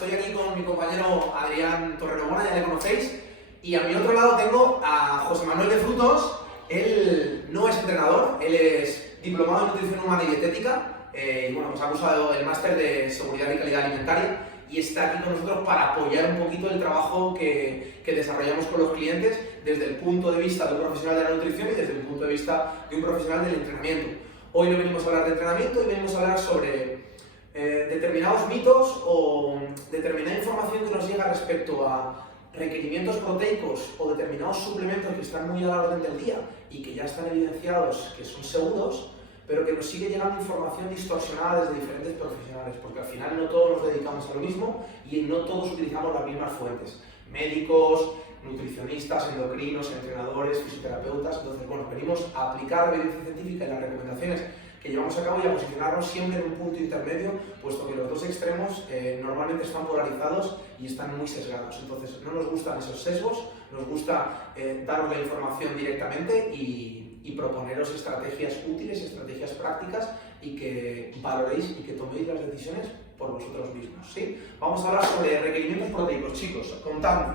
estoy aquí con mi compañero Adrián Torrenomona, ya le conocéis, y a mi otro lado tengo a José Manuel de Frutos. Él no es entrenador, él es diplomado en nutrición humana y dietética, y bueno, pues ha cursado el máster de seguridad y calidad alimentaria y está aquí con nosotros para apoyar un poquito el trabajo que desarrollamos con los clientes desde el punto de vista de un profesional de la nutrición y desde el punto de vista de un profesional del entrenamiento. Hoy no venimos a hablar de entrenamiento y venimos a hablar sobre determinados mitos o determinada información que nos llega respecto a requerimientos proteicos o determinados suplementos que están muy a la orden del día y que ya están evidenciados que son seguros, pero que nos sigue llegando información distorsionada desde diferentes profesionales, porque al final no todos nos dedicamos a lo mismo y no todos utilizamos las mismas fuentes. Médicos, nutricionistas, endocrinos, entrenadores, fisioterapeutas. Entonces, bueno, venimos a aplicar la evidencia científica y las recomendaciones que llevamos a cabo y a posicionarnos siempre en un punto intermedio, puesto que los dos extremos normalmente están polarizados y están muy sesgados. Entonces, no nos gustan esos sesgos, nos gusta daros la información directamente y proponeros estrategias útiles, estrategias prácticas y que valoréis y que toméis las decisiones por vosotros mismos, ¿sí? Vamos a hablar sobre requerimientos proteicos, chicos, contadme.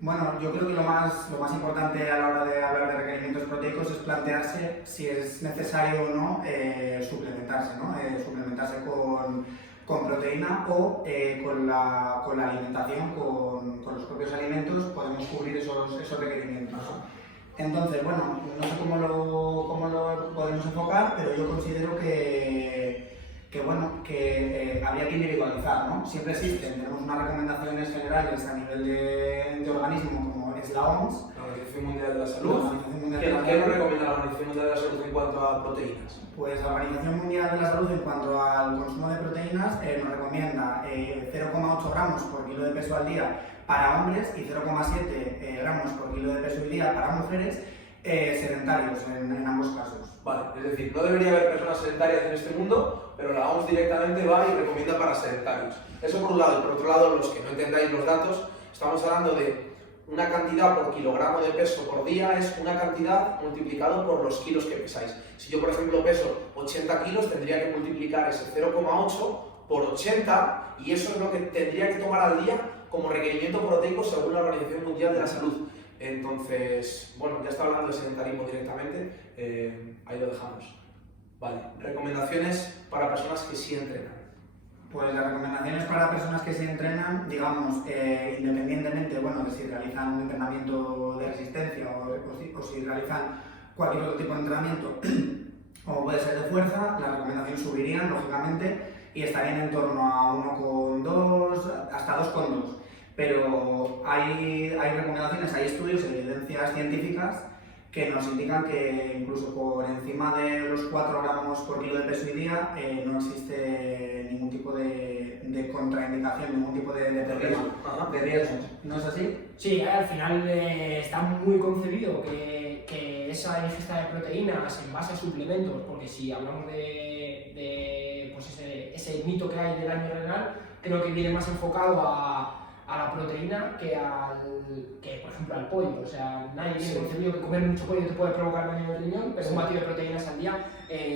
Bueno, yo creo que lo más importante a la hora de hablar de requerimientos proteicos es plantearse si es necesario o no suplementarse, ¿no? Suplementarse con proteína o con la alimentación, con los propios alimentos, podemos cubrir esos requerimientos. Entonces, bueno, no sé cómo lo podemos enfocar, pero yo considero que habría que individualizar, ¿no? Siempre existen, tenemos unas recomendaciones generales a nivel de organismo, como es la OMS, La Organización Mundial de la Salud. ¿Qué nos recomienda la Organización Mundial de la Salud en cuanto a proteínas? Pues la Organización Mundial de la Salud en cuanto al consumo de proteínas nos recomienda 0,8 gramos por kilo de peso al día para hombres y 0,7 gramos por kilo de peso al día para mujeres sedentarios en ambos casos. Vale, es decir, no debería haber personas sedentarias en este mundo, pero la OMS directamente va y recomienda para sedentarios. Eso por un lado, y por otro lado, los que no entendáis los datos, estamos hablando de una cantidad por kilogramo de peso por día, es una cantidad multiplicado por los kilos que pesáis. Si yo, por ejemplo, peso 80 kilos, tendría que multiplicar ese 0,8 por 80 y eso es lo que tendría que tomar al día como requerimiento proteico según la Organización Mundial de la Salud. Entonces, bueno, ya está hablando de sedentarismo directamente, ahí lo dejamos. Vale, recomendaciones para personas que sí entrenan. Pues las recomendaciones para personas que sí entrenan, digamos, independientemente, bueno, de si realizan un entrenamiento de resistencia o si realizan cualquier otro tipo de entrenamiento, como puede ser de fuerza, las recomendaciones subirían, lógicamente, y estarían en torno a 1,2 hasta 2,2. Pero hay recomendaciones, hay estudios, evidencias científicas que nos indican que incluso por encima de los 4 gramos por kilo de peso y día no existe ningún tipo de contraindicación, ningún tipo de problema, de riesgo. ¿No es así? Sí, al final está muy concebido que esa ingesta de proteínas en base a suplementos, porque si hablamos de pues ese mito que hay del daño renal, creo que viene más enfocado a la proteína que por ejemplo al pollo. O sea, nadie tiene concebido que comer mucho pollo te puede provocar daño del riñón, pero un batido de proteínas al día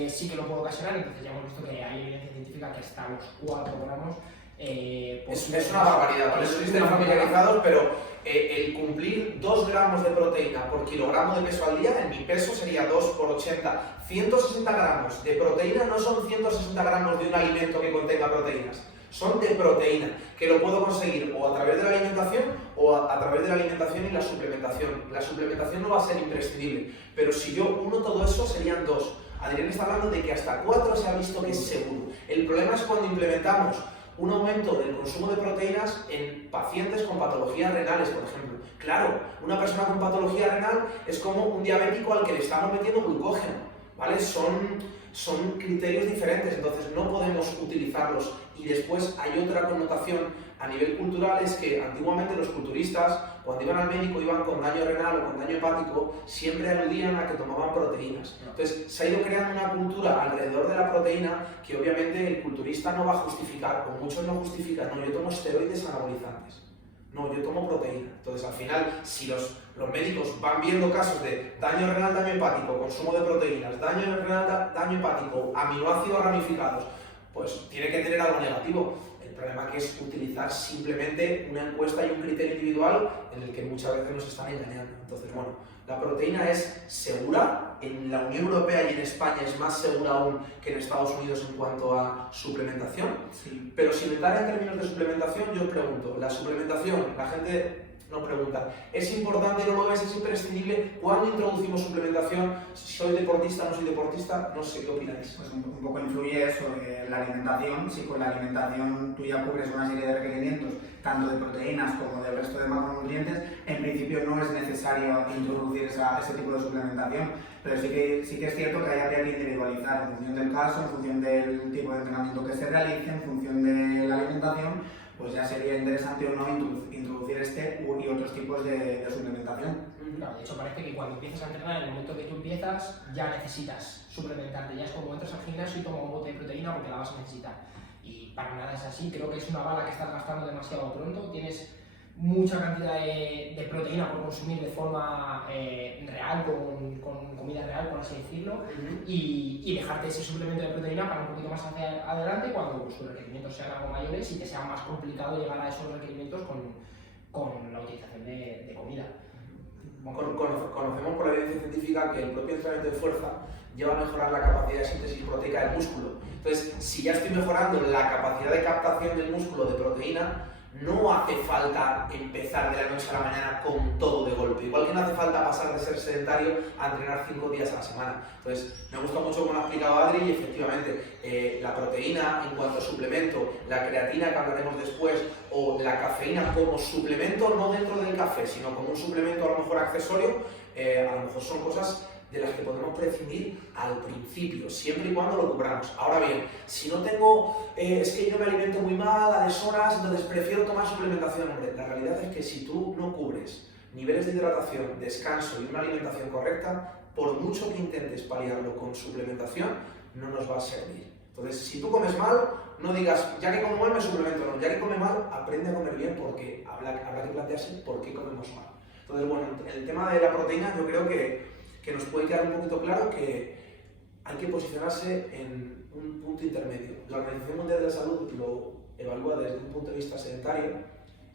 sí que lo puede ocasionar. Entonces ya hemos visto que hay evidencia científica que hasta los 4 gramos es una barbaridad, por eso estén familiarizados, pero el cumplir 2 gramos de proteína por kilogramo de peso al día, en mi peso sería 2 por 80, 160 gramos de proteína no son 160 gramos de un alimento que contenga proteínas. Son de proteína, que lo puedo conseguir o a través de la alimentación o a través de la alimentación y la suplementación. La suplementación no va a ser imprescindible, pero si yo uno todo eso serían 2. Adrián está hablando de que hasta 4 se ha visto que es seguro. El problema es cuando implementamos un aumento del consumo de proteínas en pacientes con patologías renales, por ejemplo. Claro, una persona con patología renal es como un diabético al que le estamos metiendo glucógeno, ¿vale? Son criterios diferentes, entonces no podemos utilizarlos. Y después hay otra connotación a nivel cultural, es que antiguamente los culturistas, cuando iban al médico, iban con daño renal o con daño hepático, siempre aludían a que tomaban proteínas. Entonces se ha ido creando una cultura alrededor de la proteína que obviamente el culturista no va a justificar, o muchos no justifican, no, yo tomo esteroides anabolizantes. No, yo tomo proteína. Entonces, al final, si los médicos van viendo casos de daño renal, daño hepático, consumo de proteínas, daño renal, daño hepático, aminoácidos ramificados, pues tiene que tener algo negativo. El El problema que es utilizar simplemente una encuesta y un criterio individual en el que muchas veces nos están engañando. Entonces, bueno, la proteína es segura, en la Unión Europea y en España es más segura aún que en Estados Unidos en cuanto a suplementación. Sí. Pero sin entrar en términos de suplementación, yo os pregunto, la suplementación, la gente nos pregunta, ¿es importante, no lo ves, es imprescindible? ¿Cuándo introducimos suplementación? ¿Soy deportista, no soy deportista? No sé, ¿qué opináis? Pues un poco influye eso, la alimentación. Si con la alimentación tú ya cubres una serie de requerimientos, tanto de proteínas como del resto de macronutrientes, en principio no es necesario introducir ese tipo de suplementación, pero sí que es cierto que habría que individualizar en función del caso, en función del tipo de entrenamiento que se realice, en función de la alimentación, pues ya sería interesante o no introducir este y otros tipos de suplementación. Claro, de hecho parece que cuando empiezas a entrenar, en el momento que tú empiezas, ya necesitas suplementarte, ya es como entras al gimnasio y tomas un bote de proteína porque la vas a necesitar. Y para nada es así, creo que es una bala que estás gastando demasiado pronto, tienes mucha cantidad de proteína por consumir de forma real, con comida real, por así decirlo, y dejarte ese suplemento de proteína para un poquito más hacia adelante cuando tus requerimientos sean algo mayores y te sea más complicado llegar a esos requerimientos con la utilización de comida. Conocemos por la evidencia científica que el propio entrenamiento de fuerza lleva a mejorar la capacidad de síntesis proteica del músculo. Entonces, si ya estoy mejorando la capacidad de captación del músculo de proteína, no hace falta empezar de la noche a la mañana con todo de golpe. Igual que no hace falta pasar de ser sedentario a entrenar 5 días a la semana. Entonces, me gusta mucho como lo ha explicado Adri y efectivamente la proteína en cuanto a suplemento, la creatina que hablaremos después o la cafeína como suplemento, no dentro del café, sino como un suplemento a lo mejor accesorio, a lo mejor son cosas de las que podemos prescindir al principio, siempre y cuando lo cubramos. Ahora bien, si no tengo, es que yo me alimento muy mal, a deshoras, entonces prefiero tomar suplementación. Hombre, la realidad es que si tú no cubres niveles de hidratación, descanso y una alimentación correcta, por mucho que intentes paliarlo con suplementación, no nos va a servir. Entonces, si tú comes mal, no digas, ya que como mal me suplemento, no, ya que come mal, aprende a comer bien porque habrá que plantearse por qué comemos mal. Entonces, bueno, en el tema de la proteína yo creo que nos puede quedar un poquito claro que hay que posicionarse en un punto intermedio. La Organización Mundial de la Salud lo evalúa desde un punto de vista sedentario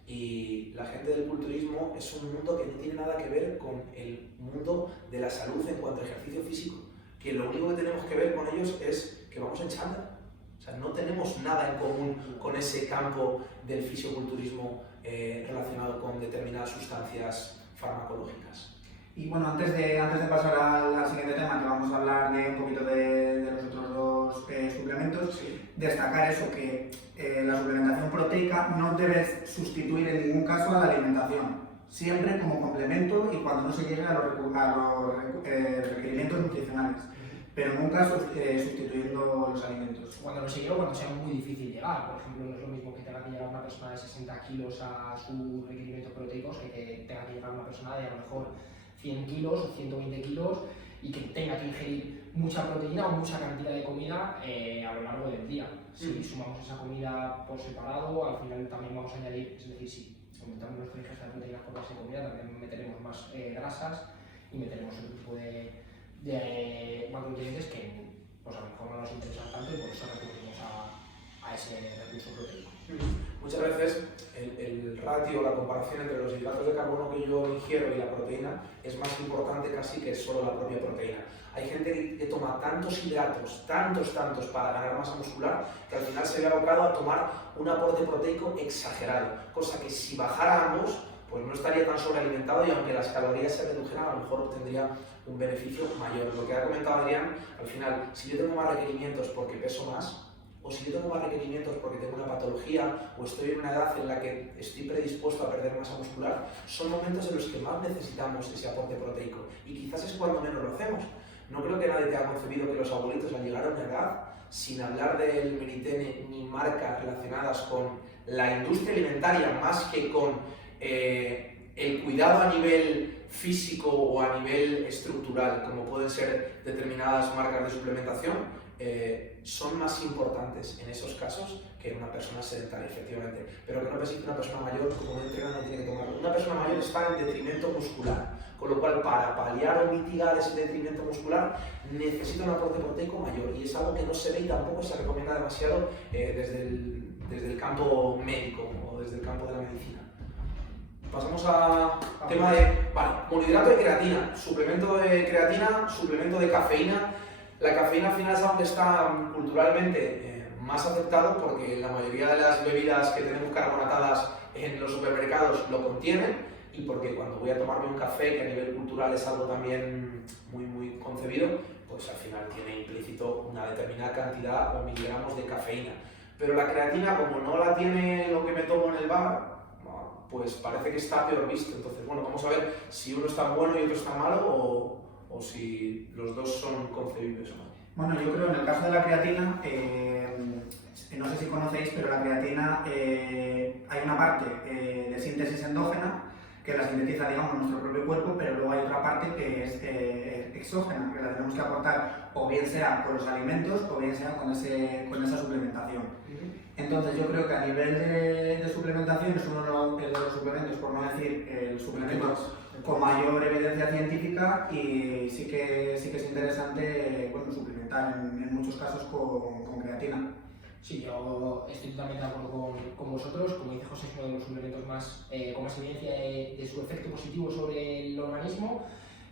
y la gente del culturismo es un mundo que no tiene nada que ver con el mundo de la salud en cuanto a ejercicio físico, que lo único que tenemos que ver con ellos es que vamos en chándal. O sea, no tenemos nada en común con ese campo del fisioculturismo relacionado con determinadas sustancias farmacológicas. Y bueno, antes de pasar al siguiente tema, que vamos a hablar de un poquito de los otros dos suplementos, Sí. destacar eso, que la suplementación proteica no debe sustituir en ningún caso a la alimentación, siempre como complemento y cuando no se llegue a los requerimientos nutricionales, pero nunca sustituyendo los alimentos. Cuando lo llegue o cuando sea muy difícil llegar, por ejemplo, no es lo mismo que tenga que llegar una persona de 60 kilos a sus requerimientos proteicos que tenga que llegar una persona de a lo mejor 100 kilos o 120 kilos y que tenga que ingerir mucha proteína o mucha cantidad de comida a lo largo del día. Si sumamos esa comida por separado, al final también vamos a añadir, es decir, si aumentamos nuestra ingesta de proteínas por base de comida, también meteremos más grasas y meteremos otro tipo de macronutrientes que pues a lo mejor no nos interesan tanto y por eso recurrimos a ese recurso proteico. Muchas veces el ratio, la comparación entre los hidratos de carbono que yo ingiero y la proteína es más importante casi que solo la propia proteína. Hay gente que toma tantos hidratos, tantos para ganar masa muscular, que al final se ve abocado a tomar un aporte proteico exagerado, cosa que si bajara ambos, pues no estaría tan sobrealimentado y aunque las calorías se redujeran, a lo mejor obtendría un beneficio mayor. Lo que ha comentado Adrián, al final, si yo tengo más requerimientos porque peso más, o si yo tengo más requerimientos porque tengo una patología o estoy en una edad en la que estoy predispuesto a perder masa muscular, son momentos en los que más necesitamos ese aporte proteico y quizás es cuando menos lo hacemos. No creo que nadie te haya concebido que los abuelitos al llegar a una edad, sin hablar del Meritene ni marcas relacionadas con la industria alimentaria más que con el cuidado a nivel físico o a nivel estructural, como pueden ser determinadas marcas de suplementación, son más importantes en esos casos que una persona sedentaria, efectivamente. Pero que no penséis que una persona mayor, como no entrena, no tiene que tomarlo. Una persona mayor está en detrimento muscular, con lo cual para paliar o mitigar ese detrimento muscular necesita un aporte proteico mayor y es algo que no se ve y tampoco se recomienda demasiado desde el desde el campo médico o desde el campo de la medicina. Pasamos a tema de, vale, monohidrato de creatina, suplemento de creatina, suplemento de cafeína. La cafeína al final es algo que está culturalmente más aceptado porque la mayoría de las bebidas que tenemos carbonatadas en los supermercados lo contienen y porque cuando voy a tomarme un café, que a nivel cultural es algo también muy concebido, pues al final tiene implícito una determinada cantidad o miligramos de cafeína. Pero la creatina, como no la tiene lo que me tomo en el bar, pues parece que está peor visto. Entonces, bueno, vamos a ver si uno está bueno y otro está malo o si los dos son concebibles o no. Bueno, yo creo en el caso de la creatina, no sé si conocéis, pero la creatina hay una parte de síntesis endógena que la sintetiza, digamos, nuestro propio cuerpo, pero luego hay otra parte que es exógena, que la tenemos que aportar o bien sea con los alimentos o bien sea con esa suplementación. Entonces yo creo que a nivel de suplementación es uno de los suplementos, por no decir el suplemento con mayor evidencia científica y sí que es interesante suplementar en muchos casos con creatina. Sí, yo estoy totalmente de acuerdo con vosotros. Como dice José, es uno de los suplementos con más evidencia de su efecto positivo sobre el organismo.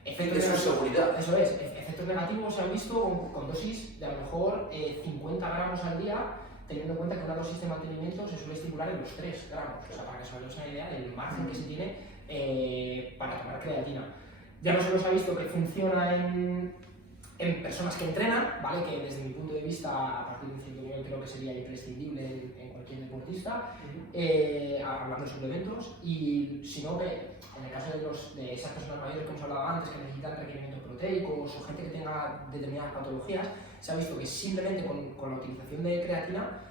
De su seguridad. Eso es, efectos negativos se han visto con dosis de a lo mejor 50 gramos al día, teniendo en cuenta que una dosis de mantenimiento se suele estipular en los 3 gramos. O sea, para que os hagáis una idea del margen que se tiene para tomar creatina. Ya no solo se ha visto que funciona en personas que entrenan, ¿vale? Que desde mi punto de vista, a partir de un cierto nivel, creo que sería imprescindible en cualquier deportista, hablando de suplementos, y si no, que en el caso de esas personas mayores que hemos hablado antes, que necesitan requerimientos proteicos o gente que tenga determinadas patologías, se ha visto que simplemente con la utilización de creatina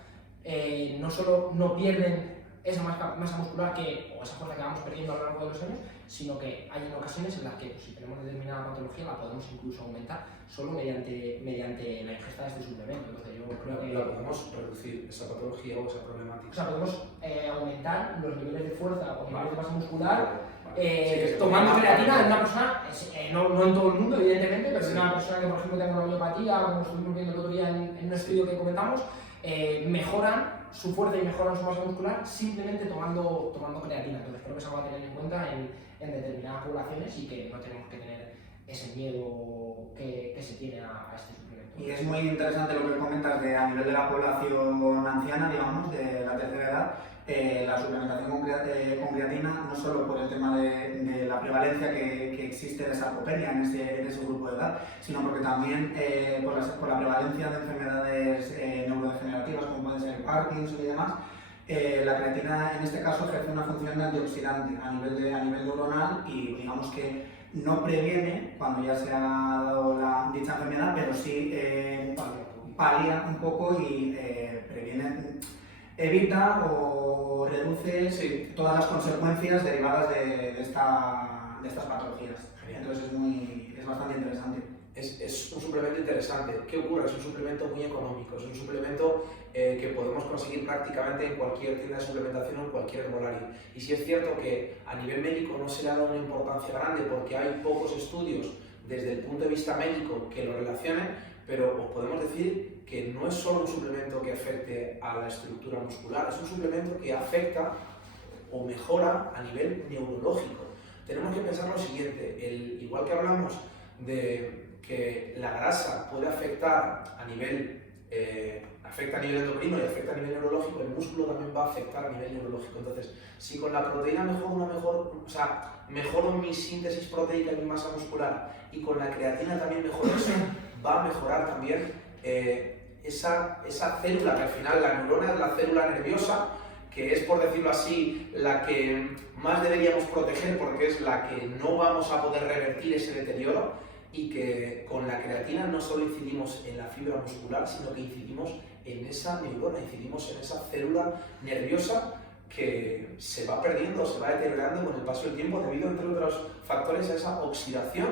no solo no pierden esa masa muscular o esa fuerza que vamos perdiendo a lo largo de los años, sino que hay en ocasiones en las que si tenemos determinada patología la podemos incluso aumentar solo mediante la ingesta de este suplemento. Entonces yo creo que la podemos reducir esa patología o esa problemática. O sea, podemos aumentar los niveles de fuerza o niveles de masa muscular sí, tomando creatina en una persona, no en todo el mundo evidentemente, pero en una persona que por ejemplo tenga una miopatía, como estuvimos viendo el otro día en un estudio que comentamos, mejoran su fuerza y mejoran su masa muscular simplemente tomando creatina. Entonces creo que es algo a tener en cuenta en determinadas poblaciones y que no tenemos que tener ese miedo que se tiene a este suplemento. Y es muy interesante lo que comentas a nivel de la población anciana, digamos, de la tercera edad, la suplementación con creatina, no solo por el tema de la prevalencia que existe de sarcopenia en ese grupo de edad, sino porque también por la prevalencia de enfermedades neurodegenerativas como pueden ser el Parkinson y demás. La creatina en este caso ejerce una función de antioxidante a nivel neuronal y digamos que no previene cuando ya se ha dado dicha enfermedad, pero sí palia un poco y previene, evita o reduce todas las consecuencias derivadas de estas patologías. Entonces es bastante interesante. Es un suplemento interesante. ¿Qué ocurre? Es un suplemento muy económico, es un suplemento que podemos conseguir prácticamente en cualquier tienda de suplementación o en cualquier herbolario. Y sí es cierto que a nivel médico no se le ha dado una importancia grande porque hay pocos estudios desde el punto de vista médico que lo relacionen, pero os podemos decir que no es solo un suplemento que afecte a la estructura muscular, es un suplemento que afecta o mejora a nivel neurológico. Tenemos que pensar lo siguiente, igual que hablamos de que la grasa puede afectar a nivel endocrino y afecta a nivel neurológico, el músculo también va a afectar a nivel neurológico. Entonces, si con la proteína mejoro mi síntesis proteica y mi masa muscular y con la creatina también mejoro eso, va a mejorar también esa célula, que al final la neurona es la célula nerviosa, que es, por decirlo así, la que más deberíamos proteger porque es la que no vamos a poder revertir ese deterioro, y que con la creatina no solo incidimos en la fibra muscular, sino que incidimos en esa neurona, incidimos en esa célula nerviosa que se va perdiendo, se va deteriorando con el paso del tiempo debido, entre otros factores, a esa oxidación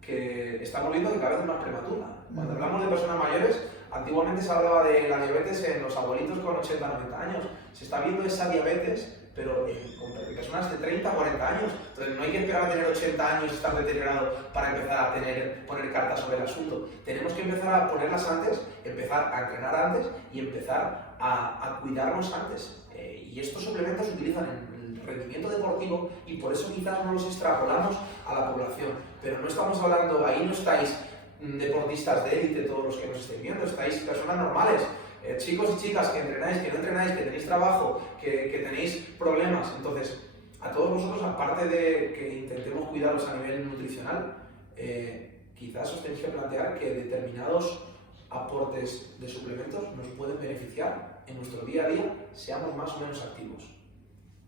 que estamos viendo de cada vez más prematura. Cuando hablamos de personas mayores, antiguamente se hablaba de la diabetes en los abuelitos con 80-90 años. Se está viendo esa diabetes, pero con personas de 30-40 años. Entonces no hay que esperar a tener 80 años y estar deteriorado para empezar a poner cartas sobre el asunto. Tenemos que empezar a ponerlas antes, empezar a entrenar antes y empezar a cuidarnos antes. Y estos suplementos se utilizan en el rendimiento deportivo y por eso quizás no los extrapolamos a la población. Pero no estamos hablando, ahí no estáis deportistas de élite, todos los que nos estéis viendo, estáis personas normales, chicos y chicas que entrenáis, que no entrenáis, que tenéis trabajo, que tenéis problemas. Entonces, a todos vosotros, aparte de que intentemos cuidaros a nivel nutricional, quizás os tenéis que plantear que determinados aportes de suplementos nos pueden beneficiar en nuestro día a día, seamos más o menos activos.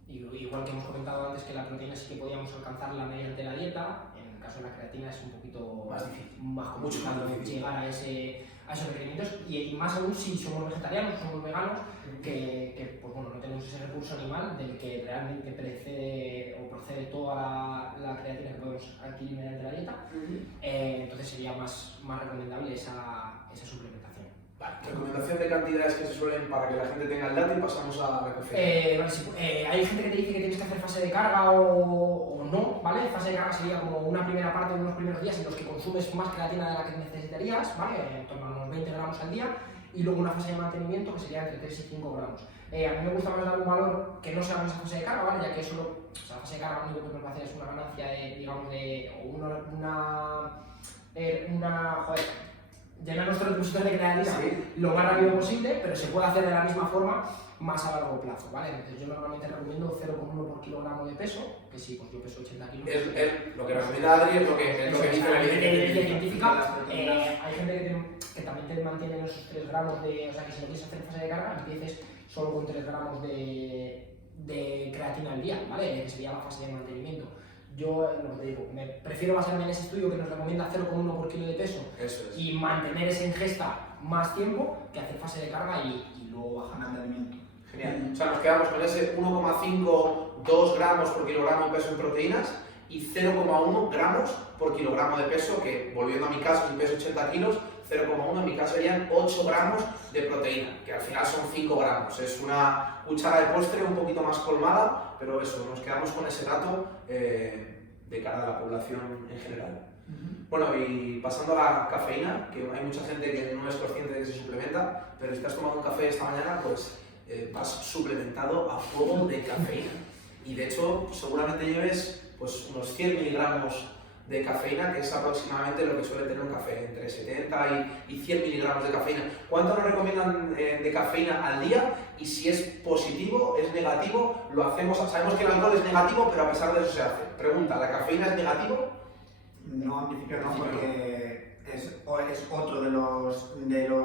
Igual que hemos comentado antes que la proteína sí que podíamos alcanzarla mediante la dieta, en el caso de la creatina es un poquito Más difícil, más complicado mucho más difícil llegar a esos requerimientos y más aún si somos vegetarianos o somos veganos, que pues bueno, no tenemos ese recurso animal del que realmente procede toda la creatina que podemos adquirir mediante la dieta. Entonces sería más recomendable esa suplementación. Vale, recomendación de cantidades que se suelen para que la gente tenga el dato y pasamos a la cafeína. Vale, sí, hay gente que te dice que tienes que hacer fase de carga o no, ¿vale? Fase de carga sería como una primera parte de unos primeros días en los que consumes más creatina de la que necesitarías, ¿vale? En torno a unos 20 gramos al día, y luego una fase de mantenimiento que sería entre 3 y 5 gramos. A mí me gusta más dar un valor que no sea esa fase de carga, ¿vale? Ya que solo, la fase de carga lo único que nos va a hacer es una ganancia de, digamos, llenar nuestro depósito de creatina lo más rápido posible, pero se puede hacer de la misma forma más a largo plazo, ¿vale? Entonces yo normalmente recomiendo 0,1 por kilogramo de peso, que sí, pues yo peso 80 kilos. Lo que recomienda Adri es lo que dice la evidencia científica. Hay gente que también te mantiene esos 3 gramos de, o sea que si no quieres hacer fase de carga, empieces solo con 3 gramos de creatina al día, ¿vale? Que sería la fase de mantenimiento. Yo, lo que te digo, me prefiero basarme en ese estudio que nos recomienda 0,1 por kilo de peso y mantener esa ingesta más tiempo que hacer fase de carga y luego bajar mantenimiento. Genial. O sea, nos quedamos con ese 1,5-2 gramos por kilogramo de peso en proteínas y 0,1 gramos por kilogramo de peso, que volviendo a mi caso, mi peso 80 kilos, 0,1 en mi caso serían 8 gramos de proteína, que al final son 5 gramos. Es una cuchara de postre un poquito más colmada, pero eso, nos quedamos con ese dato de cara a la población en general. Bueno, y pasando a la cafeína, que hay mucha gente que no es consciente de que se suplementa, pero si te has tomado un café esta mañana, pues vas suplementado a fuego de cafeína. Y de hecho, seguramente lleves pues, unos 100 miligramos de cafeína, que es aproximadamente lo que suele tener un café, entre 70 y 100 miligramos de cafeína. ¿Cuánto nos recomiendan de cafeína al día? Y si es positivo, es negativo, lo hacemos. Sabemos que el alcohol es negativo, pero a pesar de eso se hace. Pregunta, ¿la cafeína es negativo? No, en principio no, porque es otro de los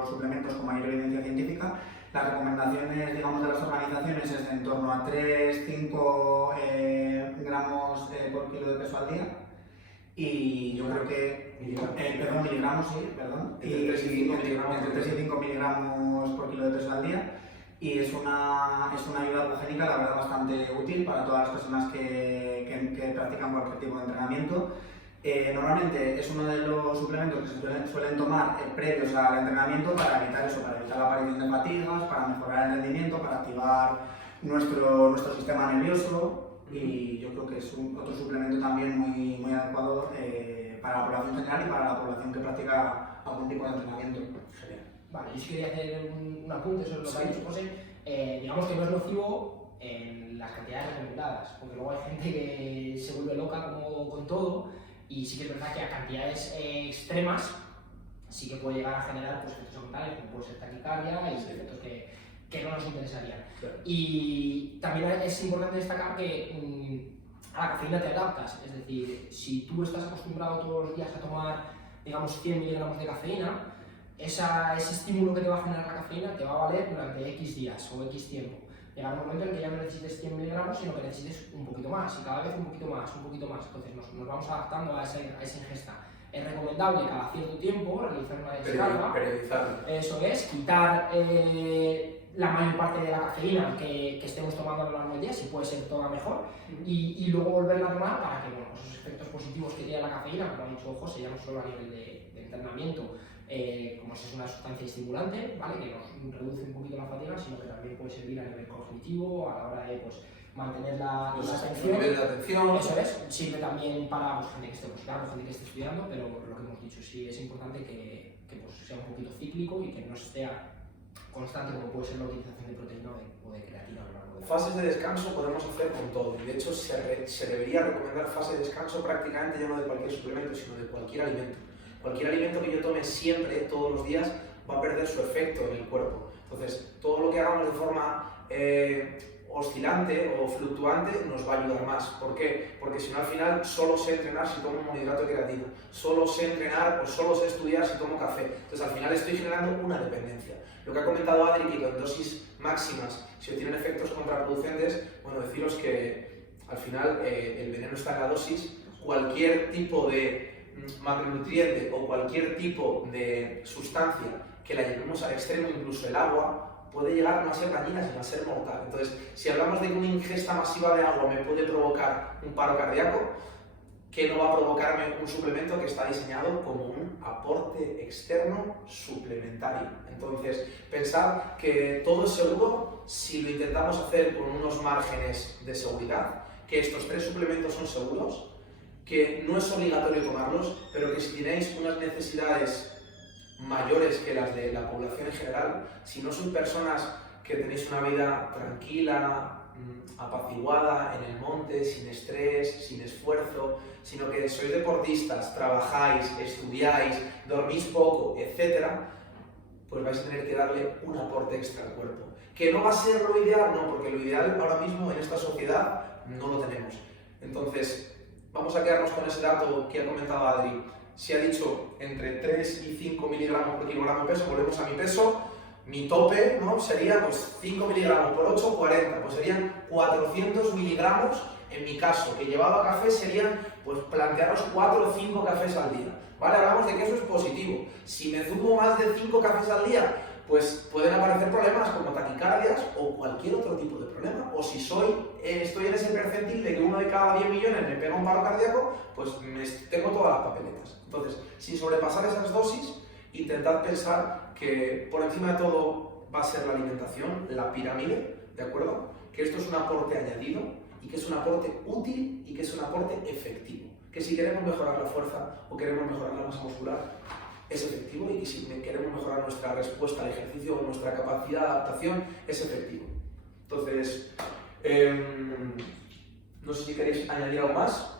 suplementos con mayor evidencia científica. Las recomendaciones, digamos, de las organizaciones es en torno a 3-5 gramos por kilo de peso al día. Y yo creo que, miligramos, sí, perdón. Entre 3 y 5 miligramos por kilo de peso al día. Y es una ayuda algogénica, la verdad, bastante útil para todas las personas que practican cualquier tipo de entrenamiento. Normalmente es uno de los suplementos que se suelen tomar previos al entrenamiento para evitar la aparición de fatigas, para mejorar el rendimiento, para activar nuestro sistema nervioso. Y yo creo que es otro suplemento también muy adecuado para la población general y para la población que practica algún tipo de entrenamiento. Genial. Vale, yo sí quería hacer un apunte sobre lo que ha dicho José. Digamos que no es nocivo en las cantidades recomendadas, porque luego hay gente que se vuelve loca con todo, y sí que es verdad que a cantidades extremas sí que puede llegar a generar pues, efectos secundarios, como puede ser taquicardia y efectos que no nos interesarían. Claro. Y también es importante destacar que a la cafeína te adaptas, es decir, si tú estás acostumbrado todos los días a tomar, digamos, 100 miligramos de cafeína, ese estímulo que te va a generar la cafeína te va a valer durante X días o X tiempo. Llegará un momento en que ya no necesites 100 miligramos, sino que necesites un poquito más, y cada vez un poquito más. Entonces nos vamos adaptando a esa ingesta. Es recomendable cada cierto tiempo realizar una descarga. Periodizarlo. Eso es, quitar la mayor parte de la cafeína que estemos tomando a lo largo del día, si puede ser toda mejor, y luego volverla a tomar para que bueno, esos efectos positivos que tiene la cafeína, como ha dicho José, ya no solo a nivel de entrenamiento, como si es una sustancia estimulante, ¿vale? Que nos reduce un poquito la fatiga, sino que también puede servir a nivel cognitivo, a la hora de pues, mantener la atención. Nivel de atención. Eso es, sirve también para pues, gente que esté buscando, gente que esté estudiando, pero lo que hemos dicho, sí es importante que pues, sea un poquito cíclico y que no esté constante como puede ser la utilización de proteína o de creatina a lo largo de la Fases de descanso podemos hacer con todo. De hecho, se debería recomendar fase de descanso prácticamente ya no de cualquier suplemento, sino de cualquier alimento. Cualquier alimento que yo tome siempre, todos los días, va a perder su efecto en el cuerpo. Entonces, todo lo que hagamos de forma oscilante o fluctuante nos va a ayudar más. ¿Por qué? Porque si no, al final solo sé entrenar si tomo monohidrato de creatina, solo sé entrenar o solo sé estudiar si tomo café. Entonces, al final estoy generando una dependencia. Lo que ha comentado Adri, que con dosis máximas, si obtienen efectos contraproducentes, bueno, deciros que al final el veneno está en la dosis. Cualquier tipo de macronutriente o cualquier tipo de sustancia que la llevemos al extremo, incluso el agua, puede llegar no a ser dañina, sino a ser mortal. Entonces, si hablamos de que una ingesta masiva de agua me puede provocar un paro cardíaco, ¿qué no va a provocarme un suplemento que está diseñado como un aporte externo suplementario? Entonces, pensad que todo es seguro si lo intentamos hacer con unos márgenes de seguridad, que estos 3 suplementos son seguros, que no es obligatorio tomarlos, pero que si tenéis unas necesidades mayores que las de la población en general, si no sois personas que tenéis una vida tranquila, apaciguada, en el monte, sin estrés, sin esfuerzo, sino que sois deportistas, trabajáis, estudiáis, dormís poco, etc., pues vais a tener que darle un aporte extra al cuerpo. ¿Que no va a ser lo ideal? No, porque lo ideal ahora mismo en esta sociedad no lo tenemos. Entonces, vamos a quedarnos con ese dato que ha comentado Adri. Si ha dicho entre 3 y 5 miligramos por kilogramo de peso, volvemos a mi peso, mi tope, ¿no? Sería pues 5 miligramos por 8, 40, pues serían 400 miligramos en mi caso, que llevado a café serían pues plantearos 4 o 5 cafés al día, ¿vale? Hablamos de que eso es positivo. Si me zumbo más de 5 cafés al día, pues pueden aparecer problemas como taquicardias o cualquier otro tipo de problema. O si estoy en ese percentil de que 1 de cada 10 millones me pega un paro cardíaco, pues tengo todas las papeletas. Entonces, sin sobrepasar esas dosis, intentad pensar que por encima de todo va a ser la alimentación, la pirámide, ¿de acuerdo? Que esto es un aporte añadido y que es un aporte útil y que es un aporte efectivo. Que si queremos mejorar la fuerza o queremos mejorar la masa muscular, es efectivo, y que si queremos mejorar nuestra respuesta al ejercicio o nuestra capacidad de adaptación, es efectivo. Entonces, no sé si queréis añadir algo más.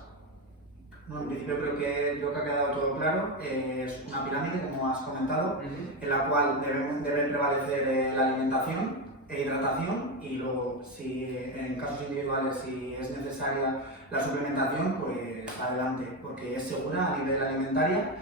Bueno, en principio creo que ha quedado todo claro. Es una pirámide, como has comentado, en la cual debe prevalecer la alimentación e hidratación, y luego, si en casos individuales, si es necesaria la suplementación, pues adelante, porque es segura a nivel alimentario,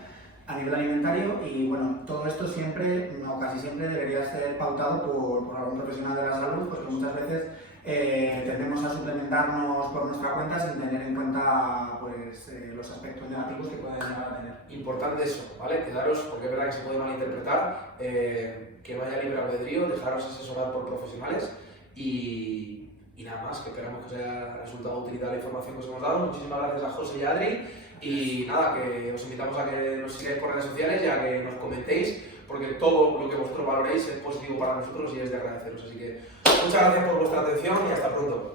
y bueno, todo esto siempre, no casi siempre, debería ser pautado por algún profesional de la salud, porque muchas veces tendemos a suplementarnos por nuestra cuenta sin tener en cuenta pues, los aspectos negativos que pueden llegar a tener. Importante eso, ¿vale? Quedaros, porque es verdad que se puede malinterpretar, que vaya libre albedrío, dejaros asesorar por profesionales y nada más, que esperamos que os haya resultado de utilidad la información que os hemos dado. Muchísimas gracias a José y a Adri, y nada, que os invitamos a que nos sigáis por redes sociales y a que nos comentéis, porque todo lo que vosotros valoréis es positivo para nosotros y es de agradeceros. Así que muchas gracias por vuestra atención y hasta pronto.